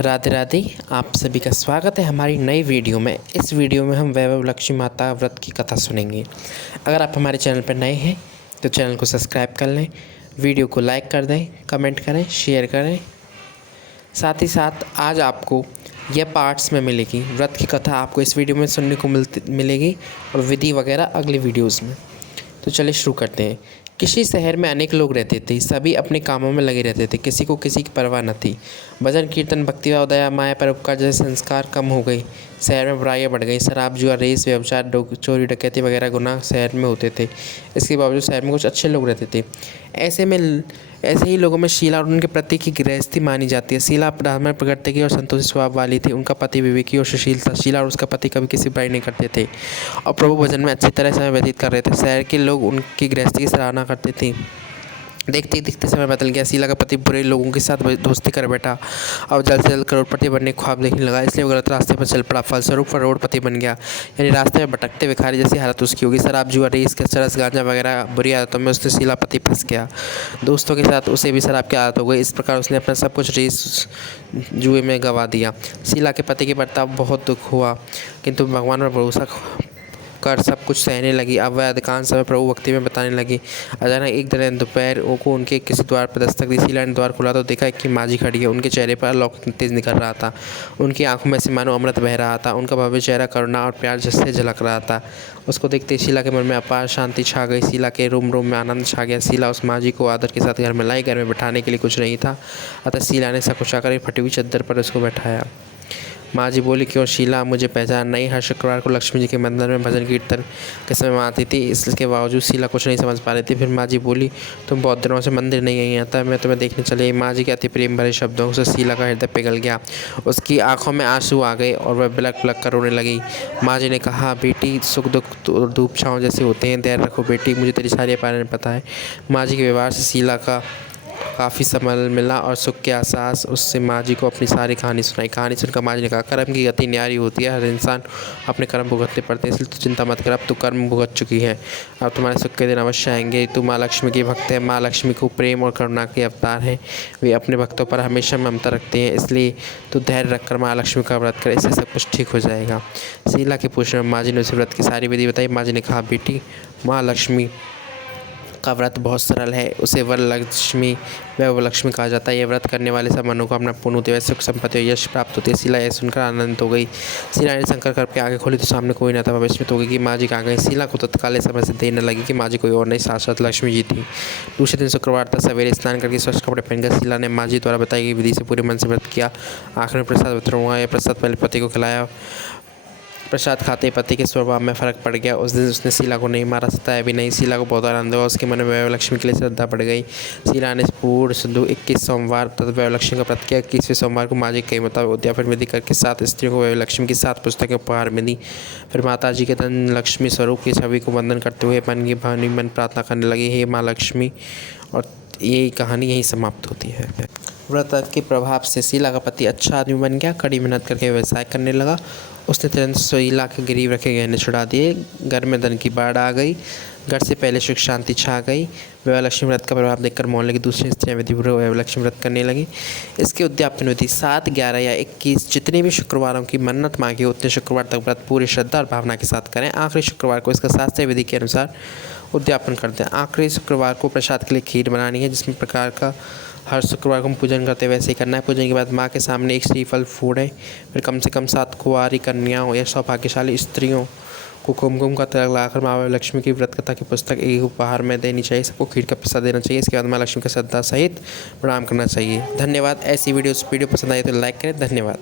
राधे राधे। आप सभी का स्वागत है हमारी नई वीडियो में। इस वीडियो में हम वैभव लक्ष्मी माता व्रत की कथा सुनेंगे। अगर आप हमारे चैनल पर नए हैं तो चैनल को सब्सक्राइब कर लें, वीडियो को लाइक कर दें, कमेंट करें, शेयर करें। साथ ही साथ आज आपको यह पार्ट्स में मिलेगी। व्रत की कथा आपको इस वीडियो में सुनने को मिलेगी और विधि वगैरह अगली वीडियोज़ में। तो चलिए शुरू करते हैं। किसी शहर में अनेक लोग रहते थे। सभी अपने कामों में लगे रहते थे। किसी को किसी की परवाह न थी। भजन कीर्तन भक्तिभाव दया माया परोपकार जैसे संस्कार कम हो गए। शहर में बुराइयां बढ़ गई। शराब जुआ रेस व्यभिचार चोरी डकैती वगैरह गुनाह शहर में होते थे। इसके बावजूद शहर में कुछ अच्छे लोग रहते थे। ऐसे ही लोगों में शीला और उनके पति की गृहस्थी मानी जाती है। शीला ब्राह्मण प्रकृति की और संतोषी स्वभाव वाली थी। उनका पति विवेकी और सुशील था। शीला और उसका पति कभी किसी बुराई नहीं करते थे और प्रभु भजन में अच्छी तरह समय व्यतीत कर रहे थे। शहर के लोग उनकी गृहस्थी की सराहना करते थे। देखते ही देखते समय बदल गया। शीला का पति बुरे लोगों के साथ दोस्ती कर बैठा और जल्द से जल्द करोड़पति बनने के ख्वाब देखने लगा। इसलिए वो गलत रास्ते पर चल पड़ा। फलस्वरूप करोड़पति बन गया। यानी रास्ते में भटकते भिखारी जैसी हालत उसकी होगी। शराब जुआ रेस चरस गांजा वगैरह बुरी आदतों में उसने शीलापति फंस गया। दोस्तों के साथ उसे भी शराब की आदत हो गई। इस प्रकार उसने अपना सब कुछ रेस जुए में गंवा दिया। शीला के पति के बर्ताव बहुत दुख हुआ, किंतु भगवान पर भरोसा कर सब कुछ सहने लगी। अब वह अधिकांश समय प्रभु भक्ति में बताने लगी। अचानक एक दिन दोपहर को उनके किसी द्वार पर दस्तक दी। शीला ने द्वार खोला तो देखा कि माँ जी खड़ी है। उनके चेहरे पर अलौकिक तेज निकल रहा था। उनकी आंखों में से मानो अमृत बह रहा था। उनका भव्य चेहरा करुणा और प्यार से झलक रहा था। उसको देखते ही शीला के मन में अपार शांति छा गई। शीला के रोम रोम में आनंद छा गया। शीला उस माँ जी को आदर के साथ घर में लाई। घर में बैठाने के लिए कुछ नहीं था, अतः शीला ने सकुचाकर एक फटी हुई चद्दर पर उसको बैठाया। माँ जी बोली, क्यों शीला, मुझे पहचान नहीं? हर शुक्रवार को लक्ष्मी जी के मंदिर में भजन कीर्तन के समय में आती थी। इसके बावजूद शीला कुछ नहीं समझ पा रही थी। फिर माँ जी बोली, तुम बहुत दिनों से मंदिर नहीं आई आता, मैं तुम्हें देखने चली आई। माँ जी के अति प्रेम भरे शब्दों से शीला का हृदय पिघल गया। उसकी आंखों में आंसू आ गए और वह बिलक बिलक कर रोने लगी। माँ जी ने कहा, बेटी, सुख दुख तो धूप छाँव जैसे होते हैं, धैर्य रखो बेटी, मुझे तेरी सारी बातें पता है। माँ जी के व्यवहार से शीला का काफ़ी संबल मिला और सुख के एहसास उससे माँ जी को अपनी सारी कहानी सुनाई। कहानी सुनकर माँ जी ने कहा, कर्म की गति न्यारी होती है। हर इंसान अपने कर्म भुगतने पड़ते हैं, इसलिए तू चिंता मत कर। अब तू कर्म भुगत चुकी है, अब तुम्हारे सुख के दिन अवश्य आएंगे। तू माँ लक्ष्मी की भक्त है। माँ लक्ष्मी को प्रेम और करुणा के अवतार हैं। वे अपने भक्तों पर हमेशा ममता रखते हैं, इसलिए तू धैर्य रखकर माँ लक्ष्मी का व्रत कर, इससे सब कुछ ठीक हो जाएगा। शीला के पूछने में माँ जी ने उसे व्रत की सारी विधि बताई। माँ जी ने कहा, बेटी, माँ लक्ष्मी का व्रत बहुत सरल है। उसे वैभव लक्ष्मी कहा जाता है। यह व्रत करने वाले सब मनोकामना पूर्ण होती है, सुख संपत्ति और यश प्राप्त होती है। शीला यह सुनकर आनंदित हो गई। शीला ने शंकर करके आगे खोली तो सामने कोई न था। विस्मित हो गई कि माँ जी कहाँ गई। शीला को तत्काल समय से देर न लगी कि माँ जी कोई और नहीं, साक्षात लक्ष्मी जी थी। दूसरे दिन शुक्रवार था। सवेरे स्नान करके स्वच्छ कपड़े पहनकर शीला ने माँ जी द्वारा बताई गई विधि से पूरे मन से व्रत किया। आखिर में प्रसाद वितरण हुआ। यह प्रसाद पहले पति को खिलाया। प्रसाद खाते पति के स्वभाव में फर्क पड़ गया। उस दिन उसने शीला को नहीं मारा, सताया भी नहीं। शीला को बहुत आनंद हुआ। उसके मन में वैभव लक्ष्मी के लिए श्रद्धा बढ़ गई। शीला ने पूर्ण सिंधु 21 सोमवार तथा वैभव लक्ष्मी का व्रत किया। 21वें सोमवार को माँ जी के मुताबिक उद्यापन विधि करके 7 स्त्रियों को वैभव लक्ष्मी की 7 पुस्तकें उपहार में दी। फिर माता जी के धन लक्ष्मी स्वरूप की छवि को वंदन करते हुए मन की भावनी मन प्रार्थना करने लगी, हे माँ लक्ष्मी। और यही कहानी यहीं समाप्त होती है। व्रत के प्रभाव से शीला का पति अच्छा आदमी बन गया। कड़ी मेहनत करके व्यवसाय करने लगा। उसने तुरंत शीला के गिरवी रखे गहने छुड़ा दिए। घर में धन की बाढ़ आ गई। घर से पहले सुख शांति छा गई। वैभव लक्ष्मी व्रत का प्रभाव देखकर मोहल्ले की दूसरी स्त्रियाँ विधिपूर्वक वैभव लक्ष्मी व्रत करने लगी। इसके उद्यापन विधि 7, 11 या 21 जितने भी शुक्रवारों की मन्नत मांगी उतने शुक्रवार तक व्रत पूरी श्रद्धा और भावना के साथ करें। आखिरी शुक्रवार को इसका शास्त्रीय विधि के अनुसार उद्यापन करते हैं। आखिरी शुक्रवार को प्रसाद के लिए खीर बनानी है, जिसमें प्रकार का हर शुक्रवार को हम पूजन करते हैं वैसे ही करना है। पूजन के बाद माँ के सामने एक श्रीफल फोड़ें। फिर कम से कम 7 कुंवारी कन्याओं या सौभाग्यशाली स्त्रियों को कुमकुम का तिलक लगाकर माँ लक्ष्मी की व्रत कथा की पुस्तक एक उपहार में देनी चाहिए। सबको खीर का प्रसाद देना चाहिए। इसके बाद माँ लक्ष्मी का श्रद्धा सहित प्रणाम करना चाहिए। धन्यवाद। ऐसी वीडियो पसंद आई तो लाइक करें। धन्यवाद।